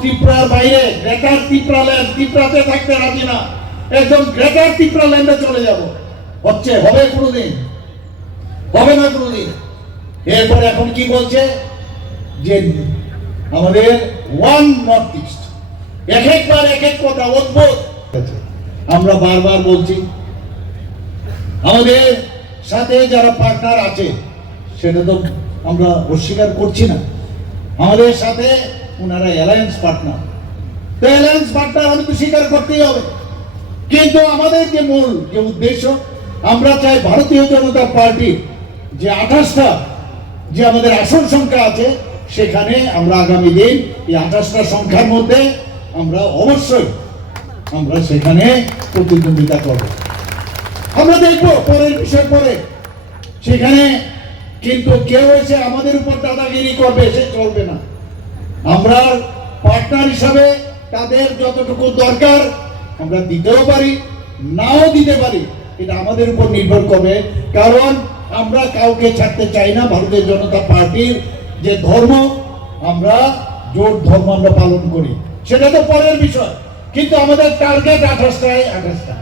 ত্রিপুরার বাইরে গ্রেটার ত্রিপুরাল্যান্ড, ত্রিপুরাতে থাকতে রাজি না, একদম গ্রেটার ত্রিপুরাল্যান্ডে চলে যাব। হচ্ছে হবে কোনোদিন? হবে না কোনোদিন। এরপরে এখন কি বলছে যে আমাদের ওয়ান নর্থ ইস্ট, এক একবার এক এক কথা অদ্ভুত। আমরা বারবার বলছি আমাদের সাথে যারা পার্টনার আছে সেটা তো আমরা অস্বীকার করছি না, আমাদের সাথে ওনারা অ্যালায়েন্স পার্টনার, তো অ্যালায়েন্স পার্টনার আমি তো স্বীকার করতেই হবে। কিন্তু আমাদের যে মূল যে উদ্দেশ্য, আমরা চাই ভারতীয় জনতা পার্টি যে 28টা যে আমাদের আসন সংখ্যা আছে সেখানে আমরা আগামী দিন এই 28টা সংখ্যার মধ্যে আমরা অবশ্যই আমরা সেখানে প্রতিদ্বন্দ্বিতা করব। আমরা দেখবো পরের বিষয় পরে, সেখানে কিন্তু কেউ এসে আমাদের উপর দাদাগিরি করবে সে চলবে না। আমরা পার্টনার হিসাবে তাদের যতটুকু দরকার আমরা দিতেও পারি, নাও দিতে পারি, এটা আমাদের উপর নির্ভর করবে। কারণ আমরা কাউকে ছাড়তে চাই না। ভারতীয় জনতা পার্টির যে ধর্ম, আমরা জোট ধর্ম আমরা পালন করি, সেটা তো পরের বিষয়, কিন্তু আমাদের টার্গেট 28টা।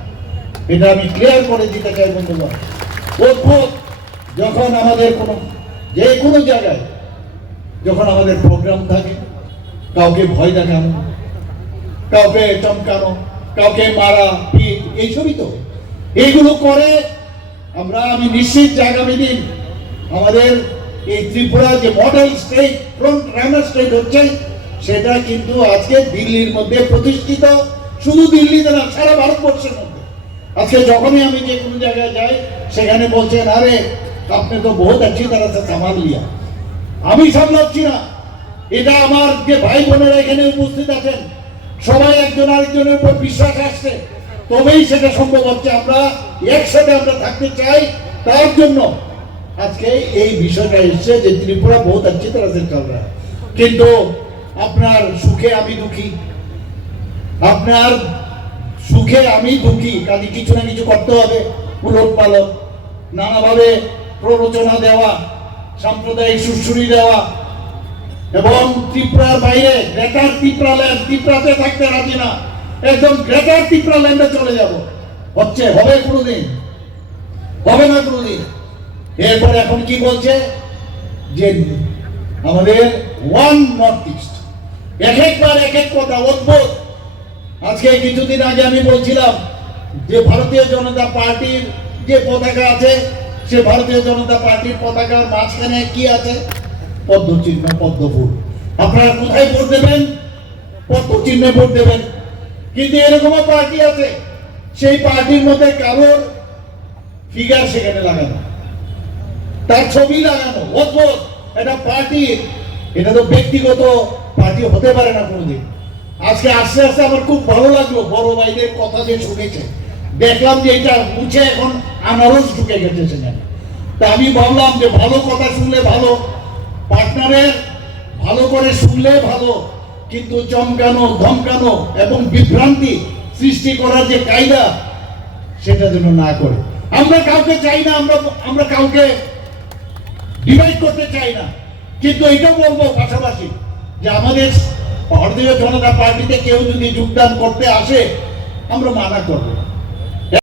এটা আমি ক্লিয়ার করে দিতে চাই বন্ধুগণ। অদ্ভুত যখন আমাদের যে কোনো জায়গায় যখন আমাদের প্রোগ্রাম থাকে, কাউকে ভয় দেখানো, কাউকে চমকানো, কাউকে মারা পিট, এইসবই তো এইগুলো করে। আমি নিশ্চিত যে আগামী দিন আমাদের এই ত্রিপুরা যে model state, front runner state হচ্ছে, সেটা কিন্তু আজকে দিল্লির মধ্যে প্রতিষ্ঠিত। শুধু দিল্লিতে না, সারা ভারতবর্ষের মধ্যে। আজকে যখনই আমি যে কোনো জায়গায় যাই সেখানে বলছেন, আরে আপনি তো বহুত अच्छी तरह से সামাল লিয়া। আমি সামলাচ্ছি না, এটা আমার যে ভাই বোনেরা এখানে উপস্থিত আছেন সবাই একজন আরেকজনের উপর বিশ্বাস আসছে, তবেই সেটা সম্ভব হচ্ছে। আমরা একসাথে আমরা থাকতে চাই, তার জন্য আজকে এই বিষয়টা এসছে যে ত্রিপুরা বহুত अच्छी तरह से চল रहा है। কিন্তু আপনার সুখে আমি দুঃখী, আপনার সুখে আমি দুঃখী, কাজে কিছু না কিছু করতে হবে। উলট পালট নানাভাবে প্ররোচনা দেওয়া, সাম্প্রদায়িক সুশ্রুতি দেওয়া, এবং ত্রিপুরার বাইরে গ্রেটার ত্রিপুরাল্যান্ড, ত্রিপুরাতে থাকতে রাজি না, একদম গ্রেটার ত্রিপুরাল্যান্ডে চলে যাব। হচ্ছে হবে কোনোদিন? হবে না কোনোদিন। এরপর এখন কি বলছে যে আমাদের ওয়ান নর্থ ইস্ট, এক একবার এক এক কথা অদ্ভুত। আজকে কিছুদিন আগে আমি বলছিলাম যে ভারতীয় জনতা পার্টির যে পতাকা আছে, সে ভারতীয় জনতা পার্টির পতাকার মাঝখানে কি আছে? পদ্ম চিহ্ন, পদ্ম ফুল। আপনারা কোথায় ভোট দেবেন? পদ্ম চিহ্নে ভোট দেবেন। কিন্তু এরকমও পার্টি আছে, সেই পার্টির মধ্যে কারোর ফিগার সেখানে লাগানো, তার ছবি লাগানো। অদ্ভুত। এটা পার্টি, এটা তো ব্যক্তিগত পার্টি হতে পারে না কোনোদিন। আজকে আস্তে আস্তে আমার খুব ভালো লাগলো, বড় ভাইদের কথা যে শুনেছে, দেখলাম যে এটা মুছে এখন আনারস ঢুকে গেছে সেখানে। তা আমি ভাবলাম যে ভালো কথা শুনলে ভালো, পার্টনারের ভালো করে শুনলে ভালো, কিন্তু চমকানো, ধমকানো এবং বিভ্রান্তি সৃষ্টি করার যে কায়দা, সেটা যেন না করে। আমরা কাউকে চাই না, আমরা কাউকে ডিভাইড করতে চাই না, কিন্তু এটা বলবো পাশাপাশি যে আমাদের ভারতীয় জনতা পার্টিতে কেউ যদি যোগদান করতে আসে আমরা মানা করবো না।